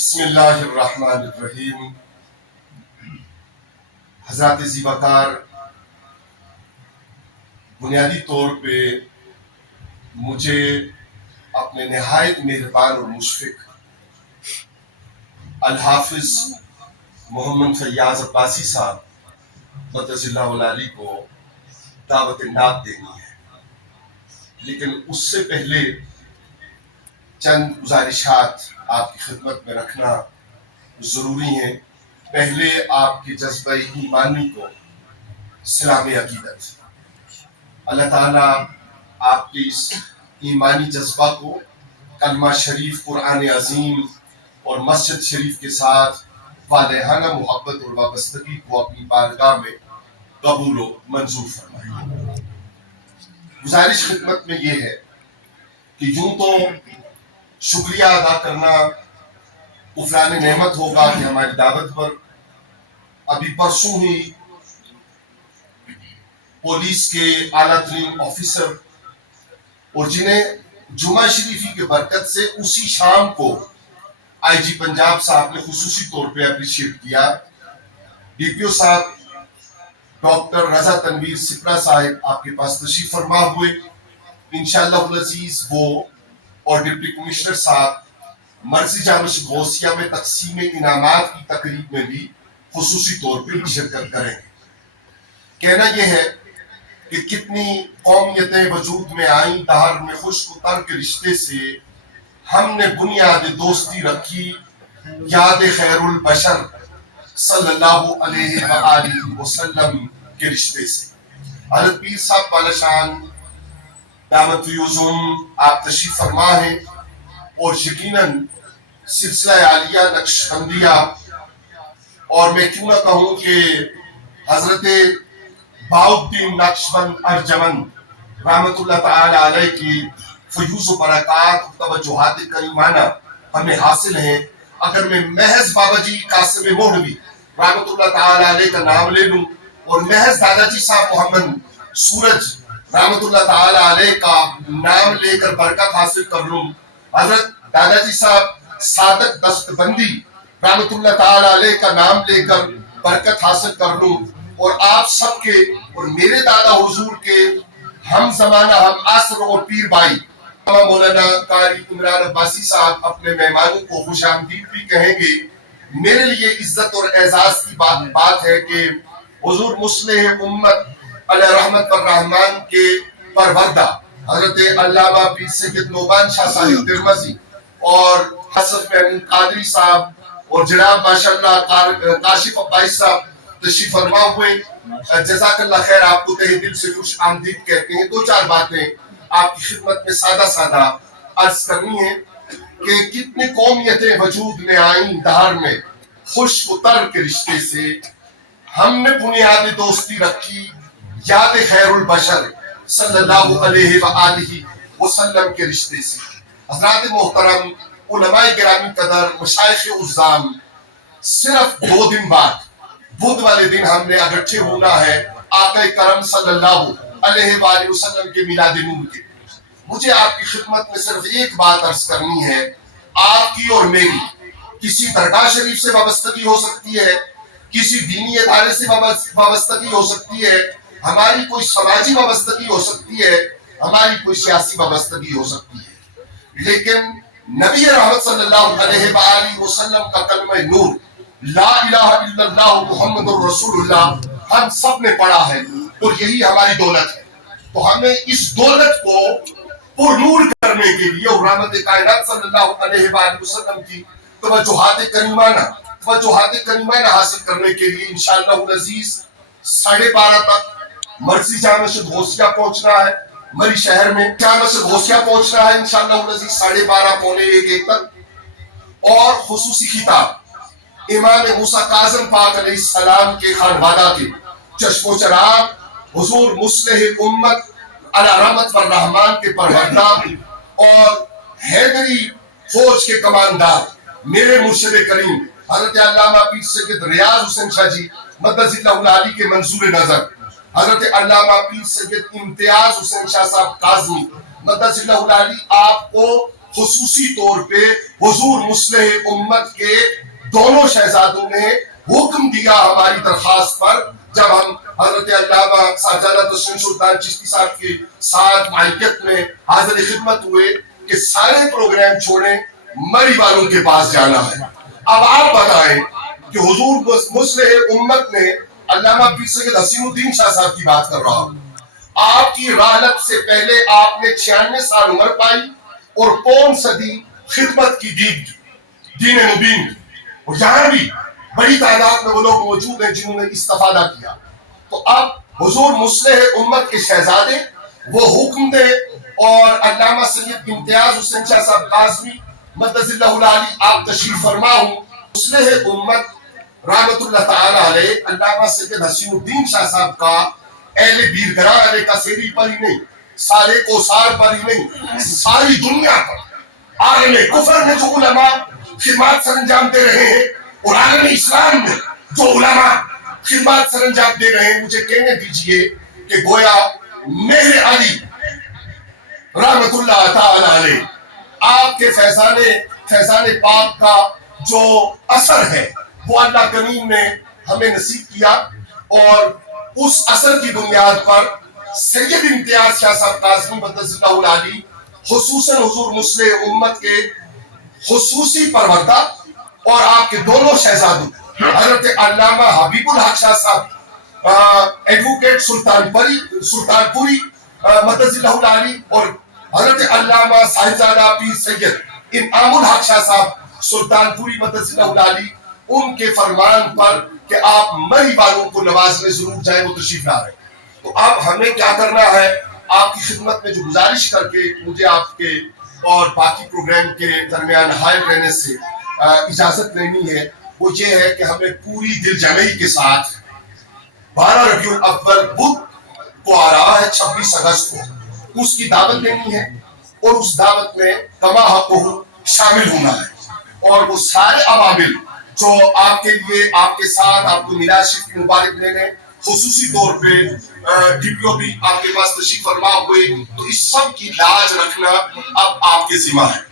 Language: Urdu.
بسم اللہ الرحمن الرحیم۔ حضرات زیباکار بنیادی طور پہ مجھے اپنے نہایت مہربان اور مشفق الحافظ محمد فیاض عباسی صاحب قدس اللہ العالی کو دعوت نعت دینی ہے، لیکن اس سے پہلے چند گزارشات آپ کی خدمت میں رکھنا ضروری ہے۔ پہلے آپ کے جذبہ ایمانی کو سلام عقیدت۔ اللہ تعالیٰ آپ کے اس ایمانی جذبہ کو کلمہ شریف، قرآن عظیم اور مسجد شریف کے ساتھ والہانہ محبت اور وابستگی کو اپنی بارگاہ میں قبول و منظور فرمائے۔ گزارش خدمت میں یہ ہے کہ یوں تو شکریہ ادا کرنا کفران نعمت ہوگا کہ ہماری دعوت پر ابھی پرسوں ہی پولیس کے اعلیٰ ترین آفیسر اور جنہیں جمعہ شریفی کے برکت سے اسی شام کو آئی جی پنجاب صاحب نے خصوصی طور پہ اپریشیٹ کیا، ڈی پی او صاحب ڈاکٹر رضا تنویر سپرا صاحب آپ کے پاس تشریف فرما ہوئے۔ انشاءاللہ العزیز وہ اور ڈپٹی کمشنر صاحب مرسی جامع غوثیہ میں تقسیم انعامات کی تقریب میں بھی خصوصی طور پہ شرکت کریں گے۔ کہنا یہ ہے کہ کتنی قومیتیں وجود میں آئیں، دہر میں خشک و تر کے رشتے سے ہم نے بنیاد دوستی رکھی، یاد خیر البشر صلی اللہ علیہ وآلہ وسلم کے رشتے سے۔ حضرت پیر صاحب والا شان دامت فیوزہم آپ تشریف فرما ہیں، اور یقیناً سلسلہ عالیہ نقشبندیہ، اور میں کیوں نہ کہوں کہ حضرت بہاؤالدین نقشبند ارجمند رحمت اللہ تعالی علیہ کی فیوز و برکات و توجہات کریمانہ ہمیں حاصل ہیں۔ اگر میں محض بابا جی قاسم مولوی رحمت اللہ تعالی علیہ کا نام لے لوں اور محض دادا جی صاحب محمد سورج رحمت اللہ تعالی علیہ کا نام لے کر برکت حاصل کر لوں، حضرت دادا جی صاحب صادق دستبندی رحمت اللہ تعالی علیہ کا نام لے کر برکت حاصل کر لوں، اور آپ سب کے اور میرے دادا حضور کے ہم زمانہ ہم عصر اور پیر بھائی مولانا قاری عمران عباسی صاحب اپنے مہمانوں کو خوش آمدید بھی کہیں گے۔ میرے لیے عزت اور اعزاز کی بات ہے کہ حضور مصلح امت علیہ رحمت الرحمن کے پروردہ حضرت علامہ پیر سید نوبان شاہ صاحب ترمذی اور حسف محمود قادری صاحب اور جناب ماشاءاللہ کاشف عباس صاحب تشریف فرما ہوئے۔ جزاک اللہ خیر، آپ کو تہہ دل سے خوش آمدید کہتے ہیں۔ دو چار باتیں آپ کی خدمت میں سادہ عرض کرنی ہے کہ کتنے قومیتیں وجود میں آئیں، دہر میں خشک و تر کے رشتے سے ہم نے بنیاد دوستی رکھی، یاد خیر البشر صلی اللہ علیہ وآلہ وسلم کے رشتے سے۔ حضرات محترم، علماء گرامی قدر، مشائخ عظام، صرف 2 دن بعد بدھ والے دن ہم نے اکٹھے ہونا ہے آقا کرم صلی اللہ علیہ وآلہ وسلم کے میلاد نور کے۔ مجھے آپ کی خدمت میں صرف ایک بات عرض کرنی ہے، آپ کی اور میری کسی درگاہ شریف سے وابستگی ہو سکتی ہے، کسی دینی ادارے سے وابستگی ہو سکتی ہے، ہماری کوئی سماجی وابستگی ہو سکتی ہے، ہماری کوئی سیاسی وابستگی ہو سکتی ہے، لیکن نبی رحمت صلی اللہ علیہ وآلہ وسلم کا کلمہ نور لا الہ الا اللہ محمد الرسول اللہ ہم سب نے پڑھا ہے، اور یہی ہماری دولت ہے۔ تو ہمیں اس دولت کو پر نور کرنے کے لیے اور رحمت کائنات صلی اللہ علیہ وآلہ وسلم کی توجہات کریمانہ حاصل کرنے کے لیے انشاءاللہ العزیز 12:30 تک مرسی جامع غوثیہ پہنچنا ہے، مری شہر میں جامع غوثیہ پہنچنا ہے انشاءاللہ العزیز 12:30 پونے 1 تک، اور خصوصی خطاب امام موسیٰ کاظم پاک علیہ السلام کے خانوادہ کے چشم و چراغ حضور مصلح امت علی رحمت والرحمن کے پروردہ اور حیدری فوج کے کماندار میرے مرشد کریم حضرت علامہ پیر سید ریاض حسین شاہ جی مدد اللہ العالی کے منظور نظر، حضرت علامہ پیر سید امتیاز حسین شاہ صاحب کاظمی مدد اللہ العالی آپ کو خصوصی طور پہ حضور مصلح امت کے دونوں شہزادوں نے حکم دیا ہماری درخواست پر، جب ہم حضرت علامہ ساجالہ تسلیم سلطان چشتی صاحب کے ساتھ معیت میں حاضر خدمت ہوئے کہ سارے پروگرام چھوڑیں، مری والوں کے پاس جانا ہے۔ اب آپ بتائیں کہ حضور مصلح امت نے، علامہ پیر سید حسین الدین شاہ صاحب کی بات کر رہا ہوں، آپ کی رحلت سے پہلے آپ نے 96 سال عمر پائی اور پون صدی خدمت کی دین مبین، اور یہاں بھی بڑی تعداد میں وہ لوگ موجود ہیں جنہوں نے استفادہ کیا۔ تو اب حضور مصلح امت کے شہزادے وہ حکم دے، اور علامہ سید امتیاز حسین شاہ صاحب کاظمی مدث اللہ العالی آپ تشریف فرما ہوں۔ مصلح امت رحمت اللہ تعالی علیہ علامہ سید حسین الدین شاہ صاحب کا اہل بیرگراں علیہ کا سیری پر ہی نہیں، سارے کوسار پر ہی نہیں، ساری دنیا پر عالم کفر میں جو علماء خدمات سر انجام دے رہے ہیں، اور عالم اسلام میں جو علماء خدمات سر انجام دے رہے ہیں، مجھے کہنے دیجئے کہ گویا مہر علی رحمت اللہ تعالی علیہ آپ کے فیضان پاک کا جو اثر ہے وہ اللہ کریم نے ہمیں نصیب کیا، اور اس اثر کی بنیاد پر سید امتیاز شاہ صاحب کاظمی مدث اللہ العالی خصوصاً حضور مصلح امت کے خصوصی پروردہ اور آپ کے دونوں شہزادوں حضرت علامہ حبیب الحق شاہ صاحب ایڈوکیٹ سلطان پوری مدث اللہ العالی، اور حضرت علامہ صاحبزادہ پیر سید انعام الحق شاہ صاحب سلطان پوری مدث اللہ العالی، ان کے فرمان پر کہ آپ مری والوں کو نوازنے ضرور جائیں، وہ تشریف لا رہے ہیں۔ تو اب ہمیں کیا کرنا ہے؟ آپ کی خدمت میں جو گزارش کر کے مجھے آپ کے اور باقی پروگرام کے درمیان حائل رہنے سے اجازت لینی ہے، وہ یہ ہے کہ ہمیں پوری دل جمعی کے ساتھ 12 ربیع الاول بدھ کو آ رہا ہے 26 اگست کو، اس کی دعوت دینی ہے، اور اس دعوت میں کما حق شامل ہونا ہے، اور وہ سارے عوامل جو آپ کے لیے، آپ کے ساتھ آپ کو میلاد شریف کی مبارک دینے، خصوصی طور پہ ڈی پی او بھی آپ کے پاس تشریف فرما ہوئے، تو اس سب کی لاج رکھنا اب آپ کے ذمہ ہے۔